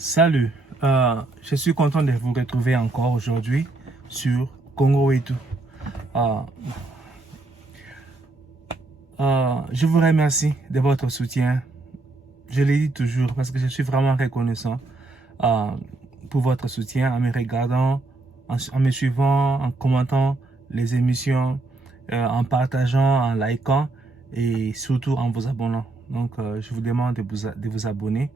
Salut, je suis content de vous retrouver encore aujourd'hui sur Congo Wetu. Euh, je vous remercie de votre soutien. Je le dis toujours parce que je suis vraiment reconnaissant euh, pour votre soutien en me regardant, en me suivant, en commentant les émissions, en partageant, en likant et surtout en vous abonnant. Donc, je vous demande de vous abonner.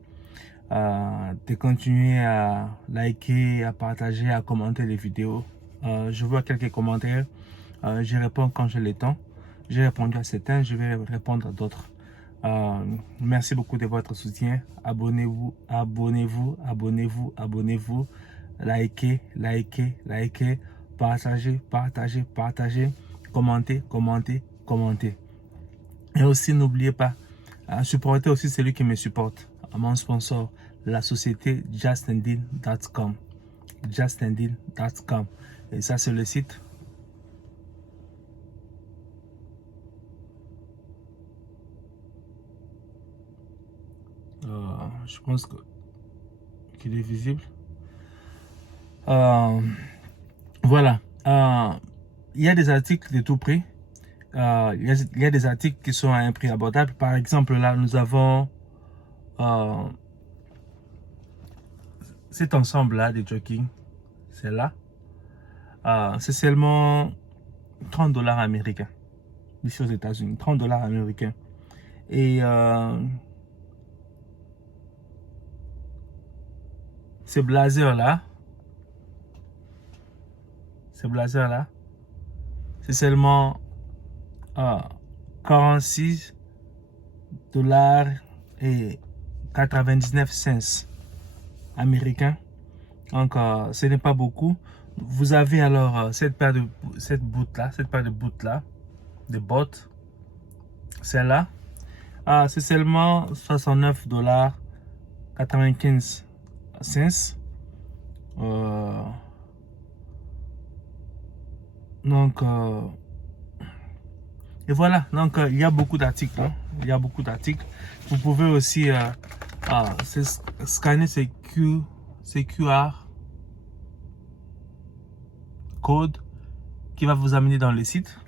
De continuer à liker, à partager, à commenter les vidéos. Je vois quelques commentaires. Je réponds quand j'ai le temps. J'ai répondu à certains, je vais répondre à d'autres. Merci beaucoup de votre soutien. Abonnez-vous, abonnez-vous, abonnez-vous, abonnez-vous. Likez, likez, likez. Partagez, partagez, partagez. Commentez, commentez, commentez. Et aussi, n'oubliez pas, supporter aussi celui qui me supporte. Mon sponsor, la société justandin.com. Justandin.com. Et ça, c'est le site. Je pense qu'il est visible. Voilà. Il y a des articles de tout prix. Il y a des articles qui sont à un prix abordable. Par exemple, là, nous avons cet ensemble-là de jogging. C'est là. C'est seulement 30 dollars américains. Ici aux États-Unis. 30 dollars américains. Et ce blazer-là, c'est seulement 46 dollars et 99 cents américains. Donc, ce n'est pas beaucoup. Vous avez alors cette paire de bottes là, de bottes, celle-là. C'est seulement 69 dollars 95 cents. Donc, et voilà. Donc, il y a beaucoup d'articles. Hein. Il y a beaucoup d'articles. Vous pouvez aussi scanner ces QR code qui va vous amener dans le site.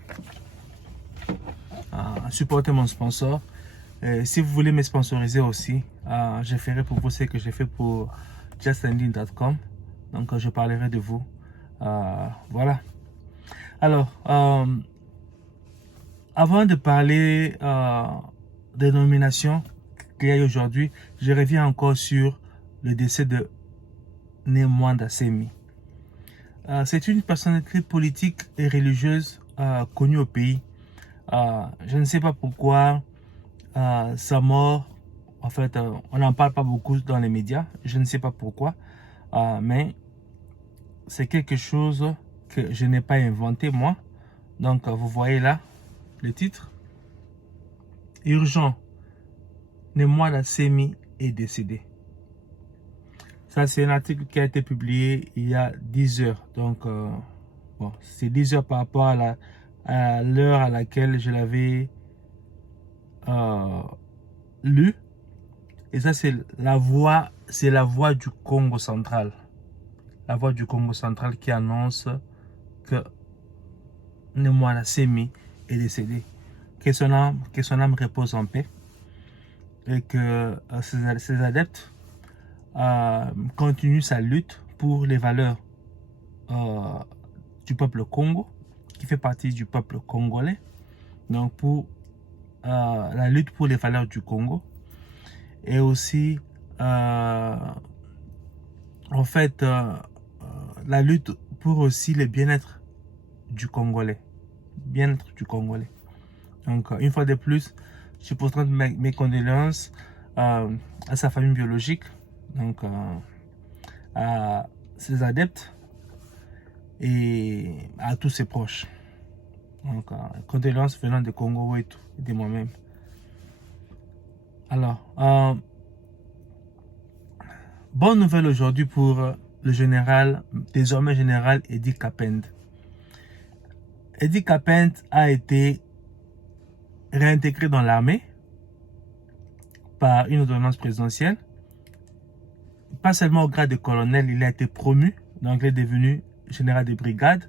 Supporter mon sponsor. Si vous voulez me sponsoriser aussi, je ferai pour vous ce que j'ai fait pour justandin.com. Donc, je parlerai de vous. Voilà. Alors, avant de parler des nominations qu'il y a aujourd'hui, je reviens encore sur le décès de Nemwanda Semi. C'est une personnalité politique et religieuse connue au pays. Je ne sais pas pourquoi sa mort, en fait, on n'en parle pas beaucoup dans les médias. Je ne sais pas pourquoi, mais c'est quelque chose que je n'ai pas inventé moi. Donc, vous voyez là le titre. Urgent, Nemwanda Semi est décédé. Ça, c'est un article qui a été publié il y a 10 heures. Donc, bon, c'est 10 heures par rapport à l'heure à laquelle je l'avais lu. Et ça, c'est la voix du Congo central. La voix du Congo central qui annonce que Nemwanda Semi est décédé. Que son âme repose en paix. Et que ses adeptes continuent sa lutte pour les valeurs du peuple Congo, qui fait partie du peuple congolais. Donc, pour la lutte pour les valeurs du Congo. Et aussi, en fait, la lutte pour aussi le bien-être du Congolais. Bien-être du Congolais. Donc, une fois de plus, je présente mes condoléances à sa famille biologique, donc à ses adeptes et à tous ses proches. Donc, condoléances venant de Congo et de moi-même. Alors, bonne nouvelle aujourd'hui pour le général, désormais général Edi Kapend. Edi Kapend a été réintégré dans l'armée par une ordonnance présidentielle pas seulement au grade de colonel, il a été promu, donc il est devenu général de brigade.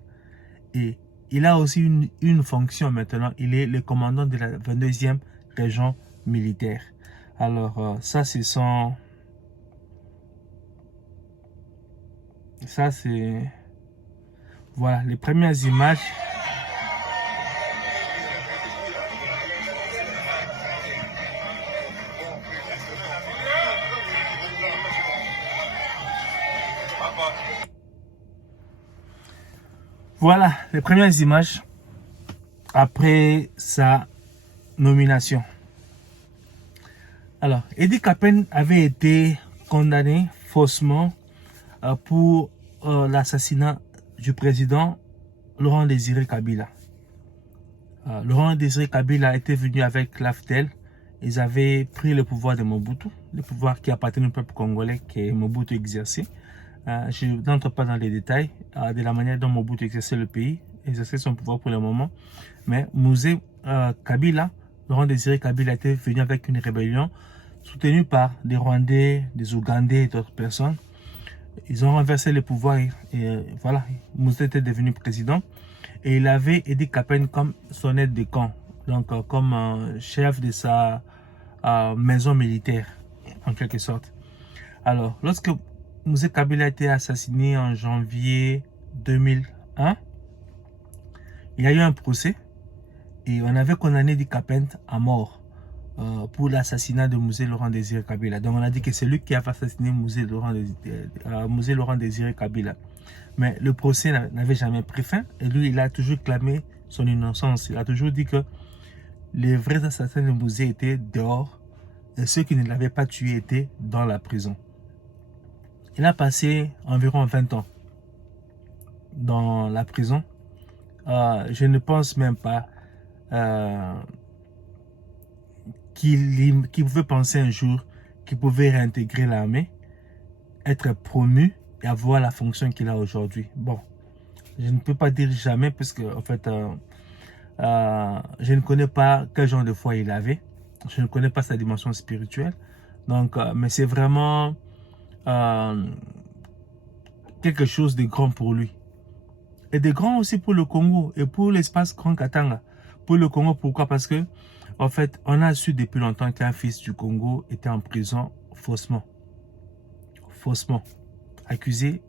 Et il a aussi une fonction maintenant, il est le commandant de la 22e région militaire. Alors, ça c'est son... Ça c'est... Voilà, les premières images. Voilà, les premières images après sa nomination. Alors, Eddie Capen avait été condamné faussement pour l'assassinat du président Laurent Désiré Kabila. Laurent Désiré Kabila était venu avec l'AFDEL. Ils avaient pris le pouvoir de Mobutu, le pouvoir qui appartenait au peuple congolais que Mobutu exerçait. Je n'entre pas dans les détails de la manière dont Mobutu exerçait le pays, exerçait son pouvoir pour le moment. Mais Mosé Kabila, Laurent Désiré Kabila était venu avec une rébellion soutenue par des Rwandais, des Ougandais et d'autres personnes. Ils ont renversé le pouvoir et voilà, Mosé était devenu président. Et il avait Eddie Capen comme son aide de camp, donc comme chef de sa maison militaire, en quelque sorte. Alors, lorsque Mosé Kabila a été assassiné en janvier 2001, il y a eu un procès et on avait condamné Eddie Capen à mort pour l'assassinat de Mosé Laurent Désiré Kabila. Donc on a dit que c'est lui qui a assassiné Mosé Laurent Désiré Kabila. Mais le procès n'avait jamais pris fin et lui, il a toujours clamé son innocence. Il a toujours dit que les vrais assassins de Mosé étaient dehors et ceux qui ne l'avaient pas tué étaient dans la prison. Il a passé environ 20 ans dans la prison. Je ne pense même pas qu'il pouvait penser un jour qu'il pouvait réintégrer l'armée, être promu et avoir la fonction qu'il a aujourd'hui. Bon, je ne peux pas dire jamais puisque en fait, je ne connais pas quel genre de foi il avait. Je ne connais pas sa dimension spirituelle. Donc, mais c'est vraiment quelque chose de grand pour lui. Et de grand aussi pour le Congo et pour l'espace Grand Katanga. Pour le Congo, pourquoi? Parce que, en fait, on a su depuis longtemps qu'un fils du Congo était en prison faussement. Faussement. Accusé,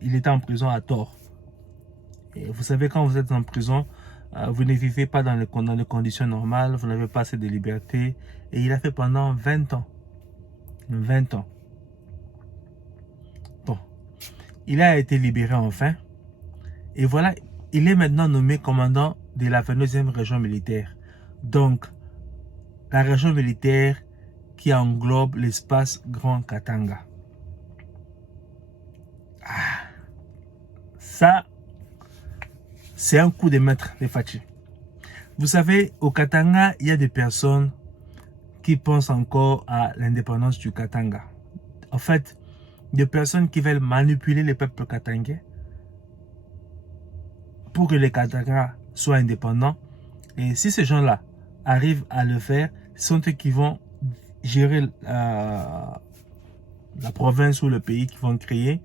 il était en prison à tort. Et vous savez, quand vous êtes en prison, vous ne vivez pas dans les conditions normales, vous n'avez pas assez de liberté. Et il a fait pendant 20 ans. 20 ans. Bon. Il a été libéré enfin. Et voilà, il est maintenant nommé commandant de la 22e région militaire. Donc, la région militaire qui englobe l'espace Grand Katanga. Ça, c'est un coup de maître de Fachi. Vous savez, au Katanga, il y a des personnes qui pensent encore à l'indépendance du Katanga. En fait, des personnes qui veulent manipuler le peuple katangais pour que le Katanga soit indépendant. Et si ces gens-là arrivent à le faire, ce sont eux qui vont gérer la province ou le pays qu'ils vont créer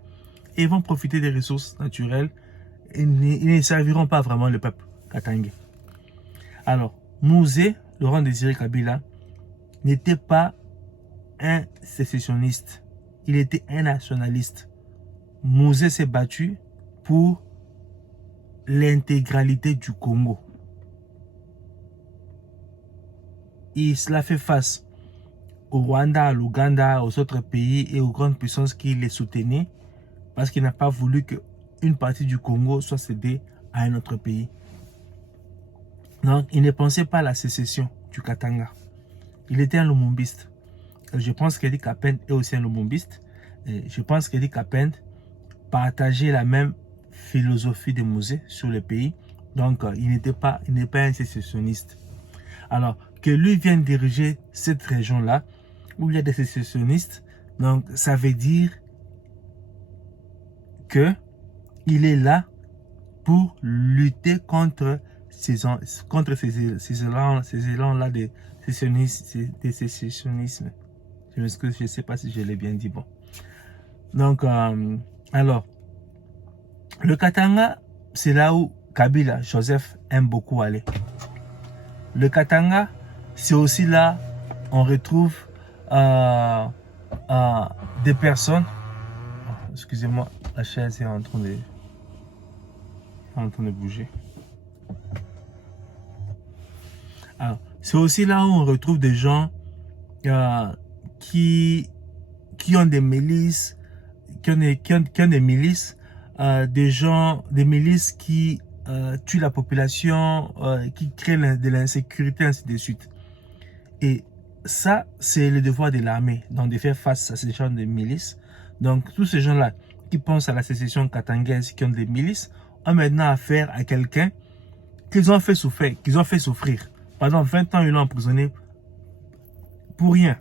et ils vont profiter des ressources naturelles et ils ne serviront pas vraiment le peuple katangais. Alors, Mosé Laurent Désiré Kabila n'était pas un sécessionniste, il était un nationaliste. Mosé s'est battu pour l'intégralité du Congo. Et cela fait face au Rwanda, à l'Ouganda, aux autres pays et aux grandes puissances qui les soutenaient parce qu'il n'a pas voulu qu'une partie du Congo soit cédée à un autre pays. Donc, il ne pensait pas à la sécession du Katanga. Il était un lumumbiste. Je pense qu'Eddie Capen est aussi un lumumbiste. Je pense qu'Eddie Capen partageait la même philosophie de Mosé sur le pays. Donc, il n'est pas un sécessionniste. Alors, que lui vienne diriger cette région-là, où il y a des sécessionnistes, donc ça veut dire que il est là pour lutter contre ces élans-là de sécessionnisme. Je m'excuse, je ne sais pas si je l'ai bien dit. Bon. Donc, alors, le Katanga, c'est là où Kabila, Joseph, aime beaucoup aller. Le Katanga, c'est aussi là où on retrouve des personnes. Excusez-moi, la chaise est en train de bouger. Alors, c'est aussi là où on retrouve des gens qui ont des milices, qui ont des milices, des milices qui tuent la population, qui créent de l'insécurité, ainsi de suite. Et ça, c'est le devoir de l'armée, donc de faire face à ces gens de milices. Donc, tous ces gens-là qui pensent à la sécession katangaise, qui ont des milices, ont maintenant affaire à quelqu'un qu'ils ont fait souffrir. Pendant 20 ans, ils l'ont emprisonné pour rien.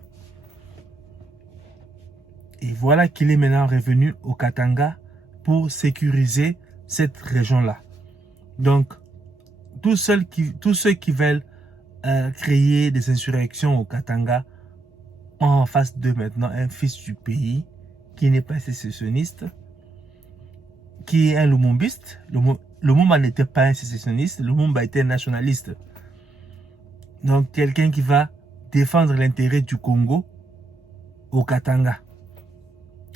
Et voilà qu'il est maintenant revenu au Katanga pour sécuriser cette région-là. Donc, tous ceux qui veulent créer des insurrections au Katanga ont en face d'eux maintenant un fils du pays qui n'est pas sécessionniste, qui est un lumumbiste. Lumumba n'était pas un sécessionniste, Lumumba était un nationaliste. Donc, quelqu'un qui va défendre l'intérêt du Congo au Katanga.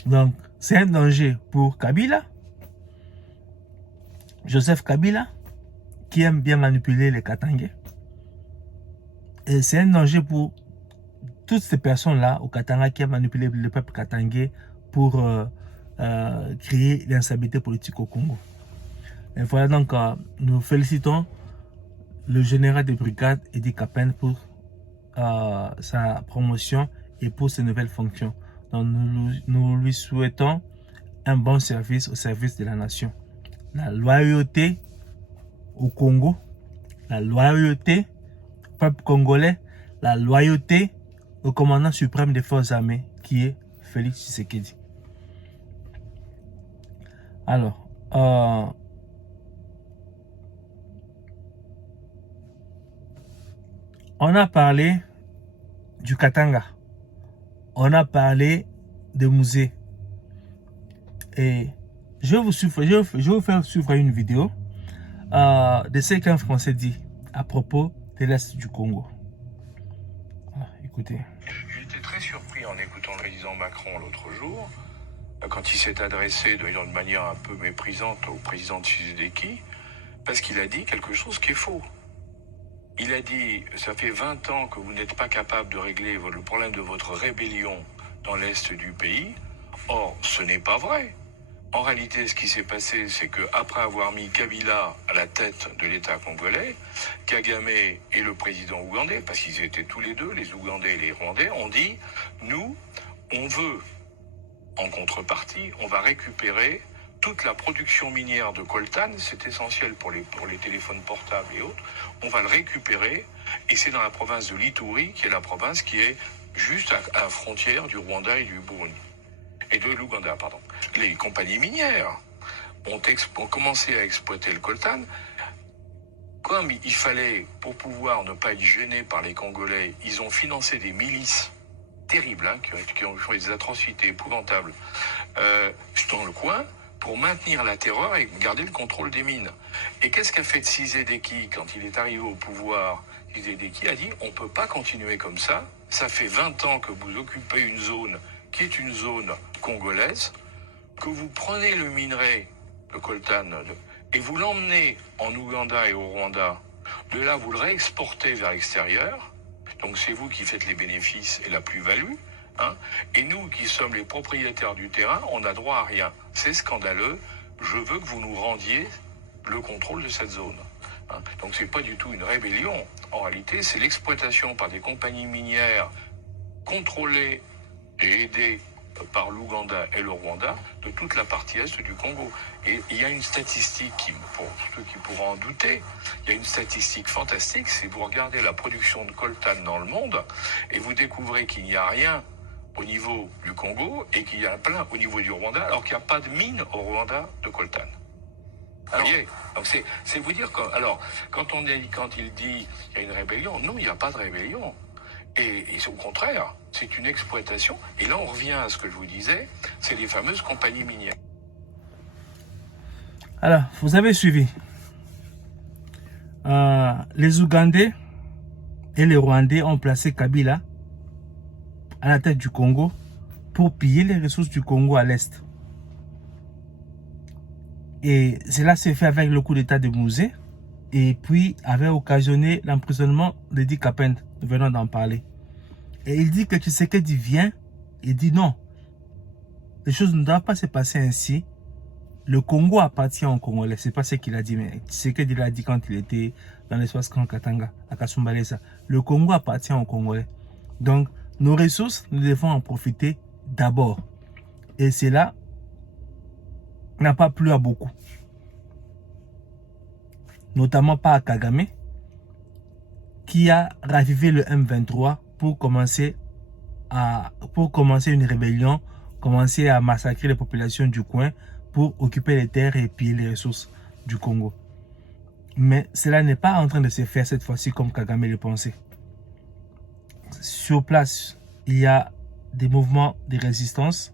Donc, c'est un danger pour Kabila, Joseph Kabila, qui aime bien manipuler les Katangais. Et c'est un danger pour toutes ces personnes-là au Katanga qui aiment manipuler le peuple katangais pour créer l'instabilité politique au Congo. Et voilà donc, nous félicitons le général de brigade Edi Kapen pour sa promotion et pour ses nouvelles fonctions. Donc, nous lui souhaitons un bon service au service de la nation. La loyauté au Congo, la loyauté au peuple congolais, la loyauté au commandant suprême des forces armées qui est Félix Tshisekedi. Alors, on a parlé du Katanga, on a parlé des musées et je vais vous faire suivre une vidéo de ce qu'un Français dit à propos de l'Est du Congo. Écoutez. J'étais très surpris en écoutant le président Macron l'autre jour, quand il s'est adressé d'une manière un peu méprisante au président Tshisekedi, parce qu'il a dit quelque chose qui est faux. Il a dit, ça fait 20 ans que vous n'êtes pas capable de régler le problème de votre rébellion dans l'Est du pays. Or, ce n'est pas vrai. En réalité, ce qui s'est passé, c'est qu'après avoir mis Kabila à la tête de l'État congolais, Kagame et le président ougandais, parce qu'ils étaient tous les deux, les Ougandais et les Rwandais, ont dit, nous, on veut, en contrepartie, on va récupérer toute la production minière de coltan, c'est essentiel pour les téléphones portables et autres, on va le récupérer, et c'est dans la province de l'Ituri, qui est la province qui est juste à la frontière du Rwanda et du Burundi. Et de l'Ouganda, pardon. Les compagnies minières ont commencé à exploiter le coltan. Comme il fallait, pour pouvoir ne pas être gênés par les Congolais, ils ont financé des milices terribles, qui ont fait des atrocités épouvantables dans le coin, pour maintenir la terreur et garder le contrôle des mines. Et qu'est-ce qu'a fait Tshisekedi quand il est arrivé au pouvoir? Tshisekedi a dit, on ne peut pas continuer comme ça. Ça fait 20 ans que vous occupez une zone qui est une zone congolaise, que vous prenez le minerai, le coltan, et vous l'emmenez en Ouganda et au Rwanda. De là, vous le réexportez vers l'extérieur. Donc c'est vous qui faites les bénéfices et la plus-value. Et nous qui sommes les propriétaires du terrain, on n'a droit à rien. C'est scandaleux. Je veux que vous nous rendiez le contrôle de cette zone. Donc c'est pas du tout une rébellion. En réalité, c'est l'exploitation par des compagnies minières contrôlées et aidées par l'Ouganda et le Rwanda de toute la partie est du Congo. Et il y a une statistique, pour ceux qui pourront en douter, il y a une statistique fantastique, c'est vous regardez la production de coltan dans le monde et vous découvrez qu'il n'y a rien au niveau du Congo et qu'il y a plein au niveau du Rwanda, alors qu'il n'y a pas de mine au Rwanda de coltan. Vous voyez? Donc c'est vous dire que, alors, quand il dit qu'il y a une rébellion, non, il n'y a pas de rébellion. Et au contraire, c'est une exploitation. Et là, on revient à ce que je vous disais, c'est les fameuses compagnies minières. Alors, vous avez suivi. Les Ougandais et les Rwandais ont placé Kabila à la tête du Congo pour piller les ressources du Congo à l'est. Et cela s'est fait avec le coup d'état de Mouzé et puis avait occasionné l'emprisonnement de Idi Kapend, nous venons d'en parler. Et il dit que Tshisekedi vient et dit non, les choses ne doivent pas se passer ainsi. Le Congo appartient aux Congolais. C'est pas ce qu'il a dit, mais Tshisekedi l'a dit quand il était dans l'espace Grand Katanga, à Kasumbalesa. Le Congo appartient aux Congolais. Donc, nos ressources, nous devons en profiter d'abord. Et cela n'a pas plu à beaucoup. Notamment pas à Kagame, qui a ravivé le M23 pour commencer une rébellion, commencer à massacrer les populations du coin pour occuper les terres et piller les ressources du Congo. Mais cela n'est pas en train de se faire cette fois-ci comme Kagame le pensait. Sur place, il y a des mouvements de résistance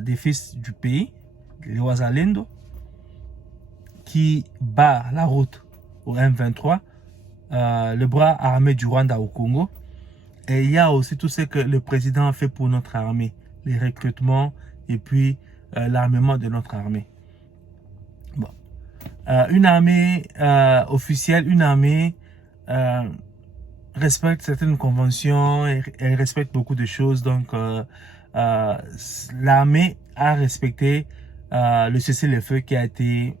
des fils du pays, les Wazalendo, qui barrent la route au M23, le bras armé du Rwanda au Congo. Et il y a aussi tout ce que le président a fait pour notre armée, les recrutements et puis l'armement de notre armée. Bon. Une armée officielle, une armée respecte certaines conventions, elle respecte beaucoup de choses. Donc, l'armée a respecté le cessez-le-feu qui a été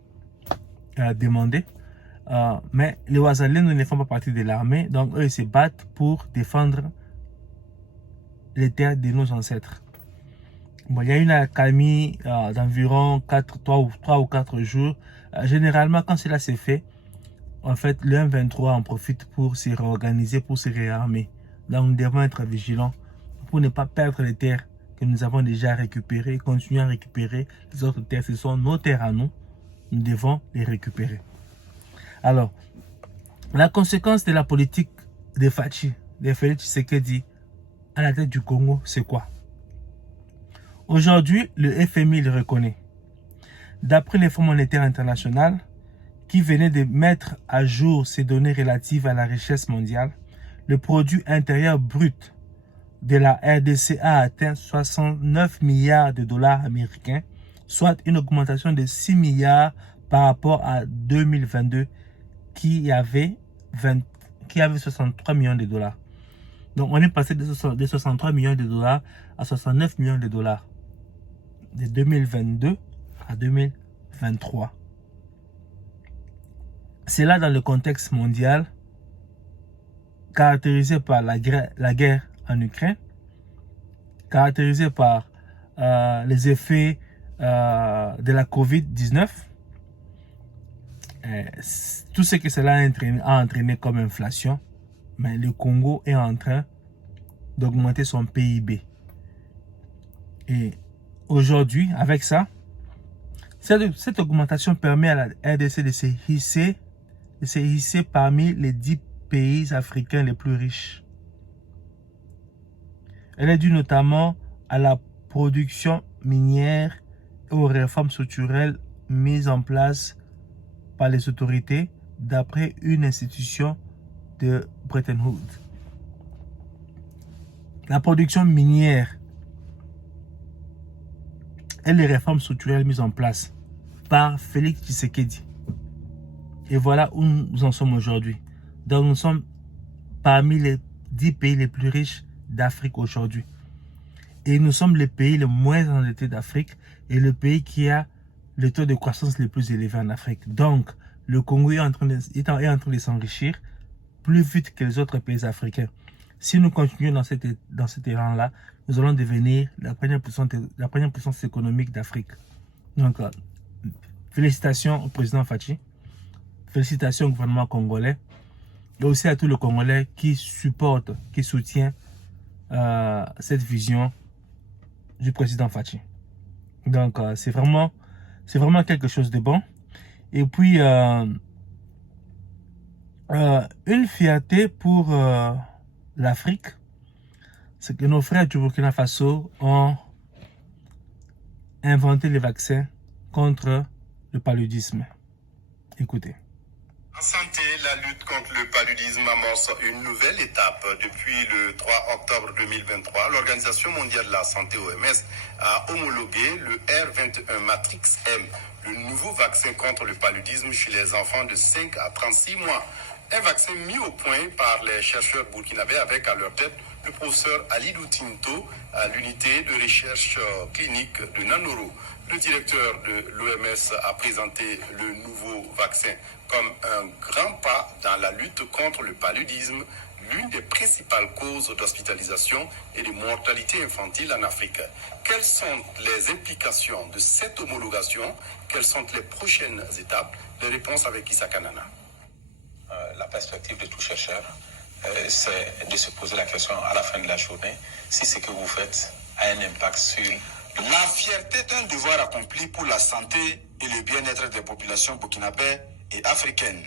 demandé. Mais les Wazalendo ne font pas partie de l'armée, donc eux ils se battent pour défendre les terres de nos ancêtres. Bon, il y a une accalmie d'environ 3 ou 4 jours. Généralement, quand cela s'est fait, en fait, le M23 en profite pour se réorganiser, pour se réarmer. Donc, nous devons être vigilants pour ne pas perdre les terres que nous avons déjà récupérées, continuer à récupérer les autres terres. Ce sont nos terres à nous. Nous devons les récupérer. Alors, la conséquence de la politique de Fachi, de Félix Tshisekedi à la tête du Congo, c'est quoi? Aujourd'hui, le FMI le reconnaît. D'après les Fonds monétaires internationaux, qui venaient de mettre à jour ces données relatives à la richesse mondiale, le produit intérieur brut de la RDC a atteint 69 milliards de dollars américains, soit une augmentation de 6 milliards par rapport à 2022, qui avait 63 millions de dollars. Donc, on est passé de 63 millions de dollars à 69 millions de dollars de 2022 à 2023. C'est là dans le contexte mondial caractérisé par la guerre en Ukraine, caractérisé par les effets de la COVID-19, tout ce que cela a entraîné comme inflation, mais le Congo est en train d'augmenter son PIB. Et aujourd'hui, avec ça, cette augmentation permet à la RDC de se hisser parmi les 10 pays africains les plus riches. Elle est due notamment à la production minière et aux réformes structurelles mises en place par les autorités d'après une institution de Bretton Woods. La production minière et les réformes structurelles mises en place par Félix Tshisekedi. Et voilà où nous en sommes aujourd'hui. Donc nous sommes parmi les 10 pays les plus riches d'Afrique aujourd'hui. Et nous sommes le pays le moins endetté d'Afrique et le pays qui a le taux de croissance le plus élevé en Afrique. Donc, le Congo est en train de s'enrichir plus vite que les autres pays africains. Si nous continuons dans cet élan-là, nous allons devenir la première puissance économique d'Afrique. Donc, félicitations au président Fachi, félicitations au gouvernement congolais et aussi à tous les Congolais qui supportent, qui soutiennent cette vision du président Fachi. Donc, c'est vraiment quelque chose de bon. Et puis, une fierté pour l'Afrique, c'est que nos frères du Burkina Faso ont inventé les vaccins contre le paludisme. Écoutez. En santé, la lutte contre le paludisme amorce une nouvelle étape. Depuis le 3 octobre 2023, l'Organisation mondiale de la santé OMS a homologué le R21 Matrix M, le nouveau vaccin contre le paludisme chez les enfants de 5 à 36 mois. Un vaccin mis au point par les chercheurs burkinabés avec à leur tête le professeur Alidou Tinto à l'unité de recherche clinique de Nanoro. Le directeur de l'OMS a présenté le nouveau vaccin comme un grand pas dans la lutte contre le paludisme, l'une des principales causes d'hospitalisation et de mortalité infantile en Afrique. Quelles sont les implications de cette homologation? Quelles sont les prochaines étapes? Les réponses avec Issa Kanana. La perspective de tout chercheur, c'est de se poser la question à la fin de la journée si ce que vous faites a un impact sur... La fierté d'un devoir accompli pour la santé et le bien-être des populations burkinabées et africaines.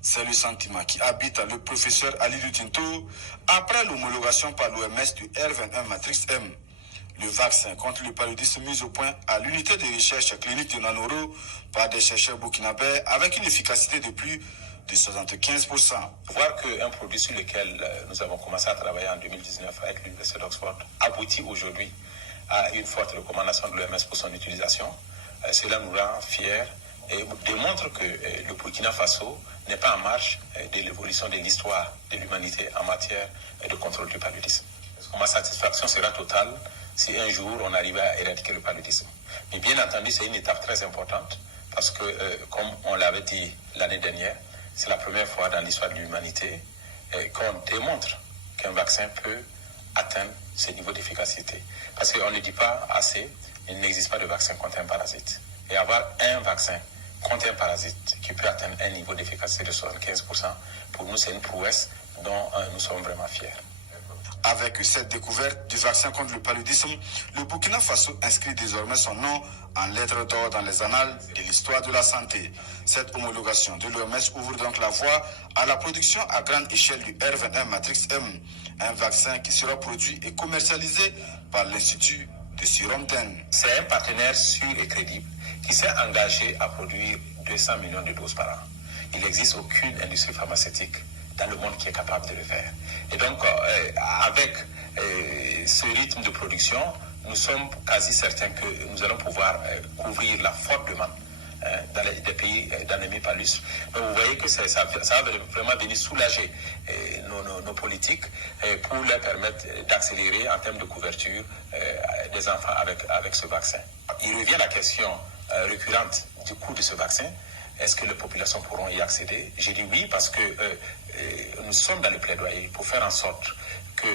C'est le sentiment qui habite le professeur Alidou Tinto après l'homologation par l'OMS du R21 Matrix M. Le vaccin contre le paludisme mis au point à l'unité de recherche clinique de Nanoro par des chercheurs burkinabés avec une efficacité de plus de 75%. Voir qu'un produit sur lequel nous avons commencé à travailler en 2019 avec l'Université d'Oxford aboutit aujourd'hui à une forte recommandation de l'OMS pour son utilisation, cela nous rend fiers et démontre que le Burkina Faso n'est pas en marge de l'évolution de l'histoire de l'humanité en matière de contrôle du paludisme. Ma satisfaction sera totale si un jour on arrive à éradiquer le paludisme. Mais bien entendu, c'est une étape très importante parce que, comme on l'avait dit l'année dernière, c'est la première fois dans l'histoire de l'humanité qu'on démontre qu'un vaccin peut atteindre ce niveau d'efficacité. Parce qu'on ne dit pas assez, il n'existe pas de vaccin contre un parasite. Et avoir un vaccin contre un parasite qui peut atteindre un niveau d'efficacité de 75%, pour nous, c'est une prouesse dont nous sommes vraiment fiers. Avec cette découverte du vaccin contre le paludisme, le Burkina Faso inscrit désormais son nom en lettres d'or dans les annales de l'histoire de la santé. Cette homologation de l'OMS ouvre donc la voie à la production à grande échelle du R21 Matrix M, un vaccin qui sera produit et commercialisé par l'Institut de Siromden. C'est un partenaire sûr et crédible qui s'est engagé à produire 200 millions de doses par an. Il n'existe aucune industrie pharmaceutique dans le monde qui est capable de le faire. Et donc, avec ce rythme de production, nous sommes quasi certains que nous allons pouvoir couvrir la forte demande dans des pays d'ennemis palus. Donc, vous voyez que ça va vraiment venir soulager nos politiques pour leur permettre d'accélérer en termes de couverture des enfants avec ce vaccin. Il revient à la question récurrente du coût de ce vaccin. Est-ce que les populations pourront y accéder? J'ai dit oui parce que nous sommes dans le plaidoyer pour faire en sorte que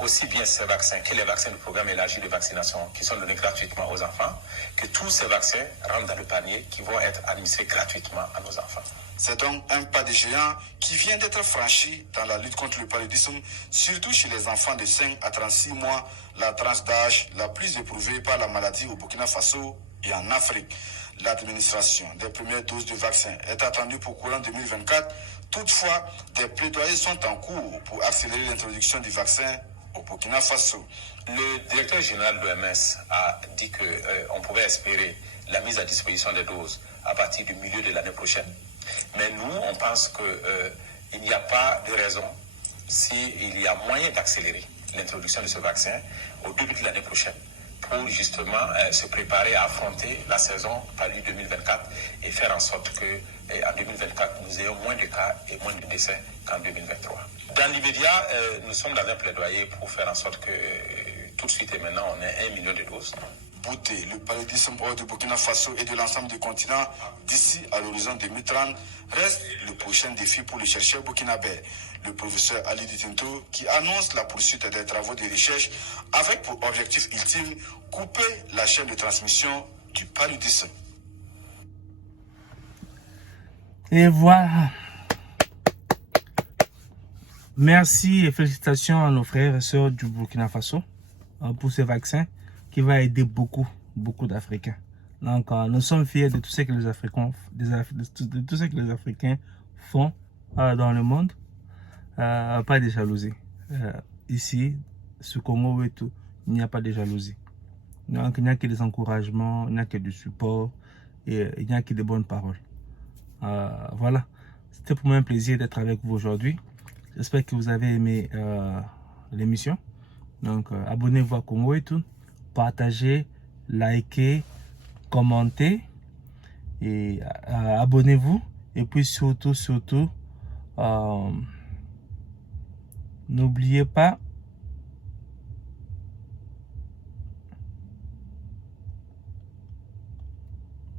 aussi bien ces vaccins que les vaccins du programme élargi de vaccination qui sont donnés gratuitement aux enfants, que tous ces vaccins rentrent dans le panier qui vont être administrés gratuitement à nos enfants. C'est donc un pas de géant qui vient d'être franchi dans la lutte contre le paludisme, surtout chez les enfants de 5 à 36 mois, la tranche d'âge la plus éprouvée par la maladie au Burkina Faso et en Afrique. L'administration des premières doses de vaccin est attendue pour courant 2024. Toutefois, des plaidoyers sont en cours pour accélérer l'introduction du vaccin au Burkina Faso. Le directeur général de l'OMS a dit qu'on pouvait espérer la mise à disposition des doses à partir du milieu de l'année prochaine. Mais nous, on pense qu'il n'y a pas de raison s'il y a moyen d'accélérer l'introduction de ce vaccin au début de l'année prochaine pour justement se préparer à affronter la saison palu 2024 et faire en sorte qu'en 2024, nous ayons moins de cas et moins de décès qu'en 2023. Dans l'immédiat, nous sommes dans un plaidoyer pour faire en sorte que tout de suite et maintenant, on ait 1 million de doses. Bouter le paludisme hors du Burkina Faso et de l'ensemble du continent d'ici à l'horizon 2030 reste le prochain défi pour les chercheurs burkinabés. Le professeur Alidou Tinto qui annonce la poursuite des travaux de recherche avec pour objectif ultime couper la chaîne de transmission du paludisme. Et voilà. Merci et félicitations à nos frères et sœurs du Burkina Faso pour ce vaccin qui va aider beaucoup d'Africains. Donc, nous sommes fiers de tout ce que les Africains, de tout ce que les Africains font dans le monde. Pas de jalousie. ici, ce Congo et tout, il n'y a pas de jalousie. Donc, il n'y a que des encouragements, il n'y a que du support et il n'y a que de bonnes paroles. Voilà, c'était pour moi un plaisir d'être avec vous aujourd'hui. J'espère que vous avez aimé l'émission. Donc, abonnez-vous à Congo et tout, partagez, likez, commentez et abonnez-vous. Et puis surtout, n'oubliez pas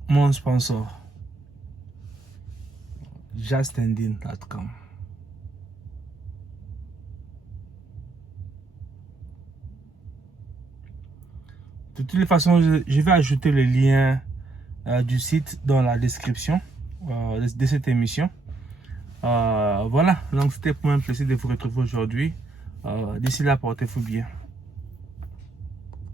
mon sponsor, justendin.com. De toutes les façons, je vais ajouter le lien du site dans la description de cette émission. Voilà, donc c'était pour moi un plaisir de vous retrouver aujourd'hui. D'ici là, portez-vous bien.